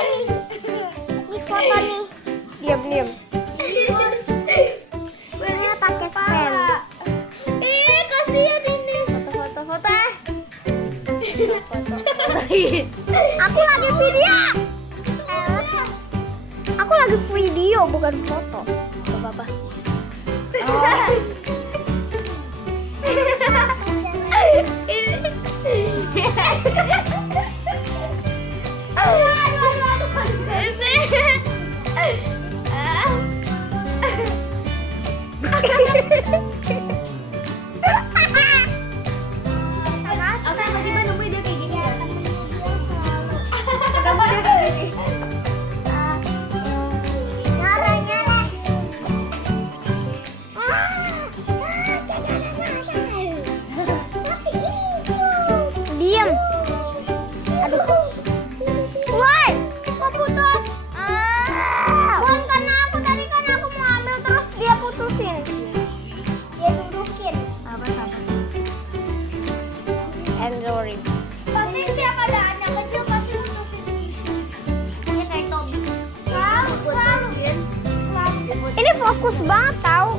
Ini foto nih. Diam. Ini pakai pen. Kasihan ini. Foto. Aku lagi video. Aku lagi video bukan foto. Apa-apa. Diam. Aduh. Woi, kok putus? Bukan karena aku tadi kan aku mau ambil terus dia putusin. Dia dudukin. Apa? I'm sorry. Pasti dia ada anak kecil pasti putusin. Dia kayak Tobi. Selalu. Ini fokus banget tahu.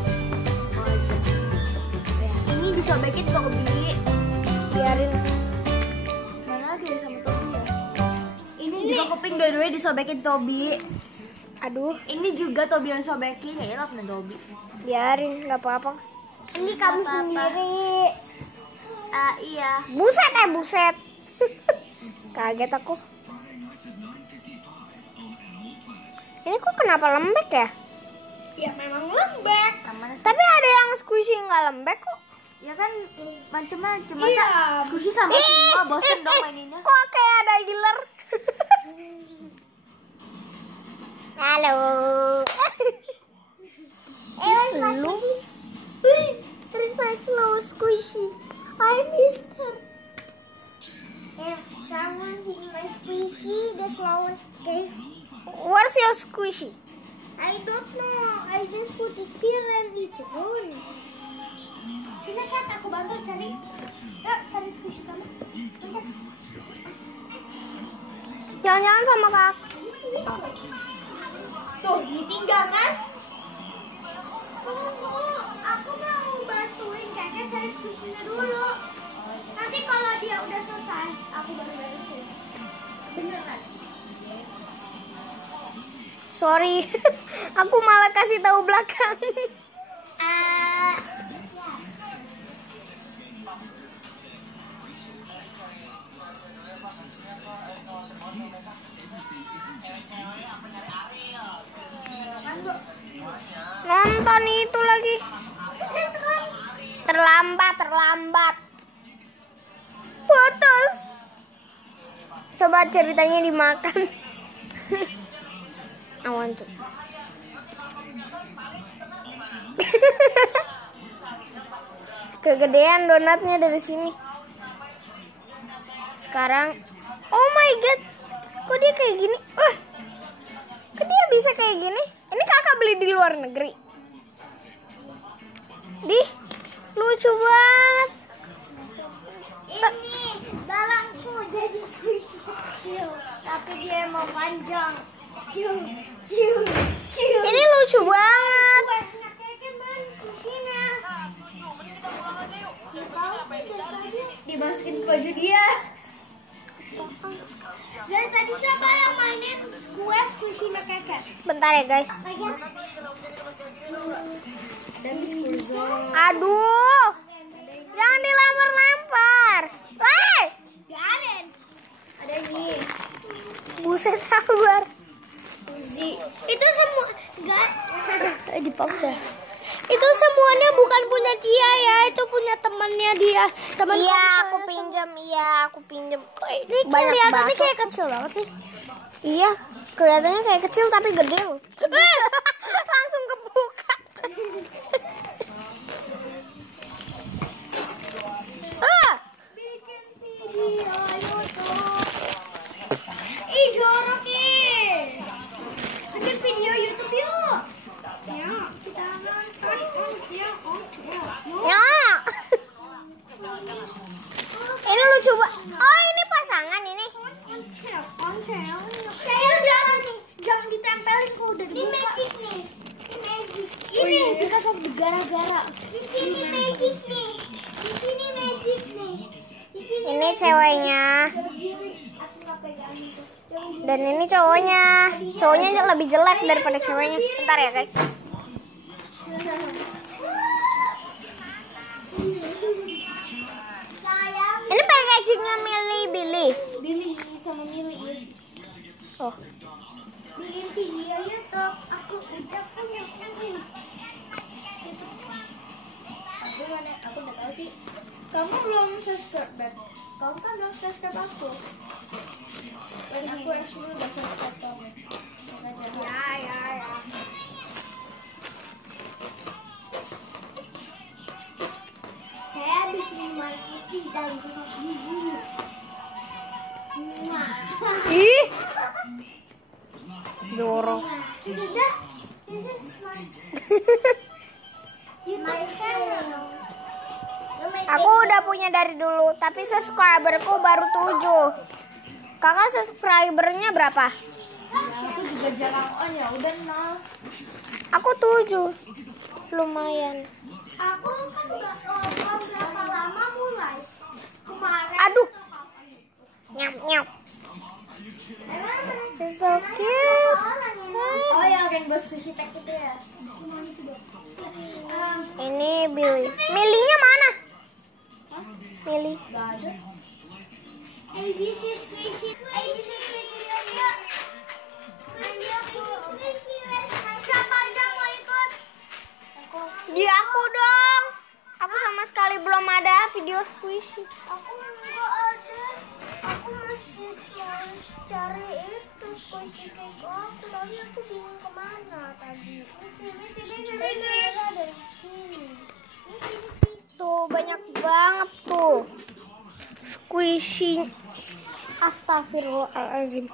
Ini disobekin Tobi. Biarin. Mana lagi sama Tobi ya? Ini juga kuping dua-duanya disobekin Tobi. Aduh, Ini juga Tobi yang sobekin. Ya elah punya Tobi. biarin nggak apa-apa. Ini kamu Apa-apa. sendiri. Iya. Buset. Kaget aku. Ini kok kenapa lembek ya? Ya memang lembek. Tapi ada yang squishy nggak lembek kok. Ya kan macem-macem. Iya. Masa squishy sama semua bosen dong maininnya. Kok kayak ada giler? Halo. Lu? There's my slow squishy. I missed her. If someone see my squishy, the slowest cake. Where's your squishy? I don't know. I just put it here and it's going. Sini kan aku bantu cari. Yuk cari squishy kamu. Jangan-jangan sama kak. Tuh ditinggal kan? Tunggu, aku mau bantuin kakek cari squishy-nya dulu. Nanti kalau dia udah selesai, aku baru beresin. Beneran? Sorry, aku malah kasih tahu belakang. Nonton itu lagi. Terlambat. Putus. Coba ceritanya dimakan. I want to. Kegedean donatnya dari sini. Sekarang, oh my god, kok dia kayak gini? Kok dia bisa kayak gini? Ini kakak beli di luar negeri. Lucu banget. Ini dalangku jadi squishy kecil, tapi dia mau panjang. Ini lucu banget. Dimasukin ke baju dia. Dari tadi siapa yang mainin gue squishy keket? Bentar ya guys. Dan biskuit. Aduh, jangan dilempar-lempar. Woi, Gaden. Ada ini. buset sabar. Itu semua enggak. Di pause ya. Itu semuanya bukan punya dia ya, itu punya temannya dia. Teman Iya, aku pinjam. Ini Banyak kelihatannya banget. kayak kecil banget sih. Iya, kelihatannya kayak kecil tapi gede loh. Langsung kebuka. Bikin video YouTube. Ih, jorok ih. Bikin video YouTube yuk. Ya, kita nonton. Ya. Ya. Ini lucu banget. Oh, ini pasangan ini. Saya udah Dan ini cowoknya. Cowoknya lebih jelek daripada ceweknya. Bentar ya guys. Ini packagingnya Billy. Billy sama Millie. Oh. Bikin video YouTube. Aku udah punya ini. Aku udah tahu sih. Kamu belum subscribe, Beb. Kamu kan belum subscribe aku. Dan aku actually udah subscribe kamu. Ya. Saya bikin marketing dan gigi. Ih. Jorok. Sudah. This is my YouTube channel. Aku udah punya dari dulu, tapi subscriberku baru 7. Kakak subscribernya berapa? Aku juga jarang on ya, udah 0. Aku 7. Lumayan. Aku kan berapa lama mulai? Kemarin. Aduh. Nyap. It's so cute. Oh yang Rainbow Squishy Tech itu ya? Ini Billy. Millinya mana? Millie. Gak ada. ABC Squishy. ABC Squishy yuk. Siapa aja mau ikut? Di aku dong. Aku sama sekali belum ada video squishy. Aku nggak ada. Aku masih cari itu squishy cake aku. Tapi aku bingung kemana tadi. Misi. Ada di sini. Misi. Tuh banyak banget tuh squishy. Astagfirullahaladzim.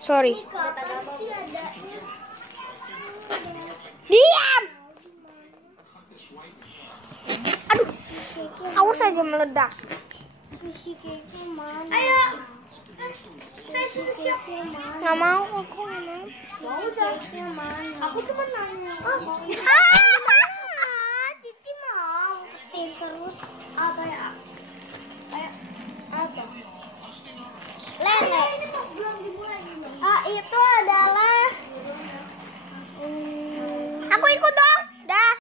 Sorry. Kapan sih adanya? Diam. Aduh. Awas saja meledak. Squishy cake-nya mana? Ayo. Saya sudah siap. Nggak mau. Aku nggak mau. Ya udah. Mana? Aku cuma nanya. Cici mau. Terus apa ya? Kayak apa? Lele.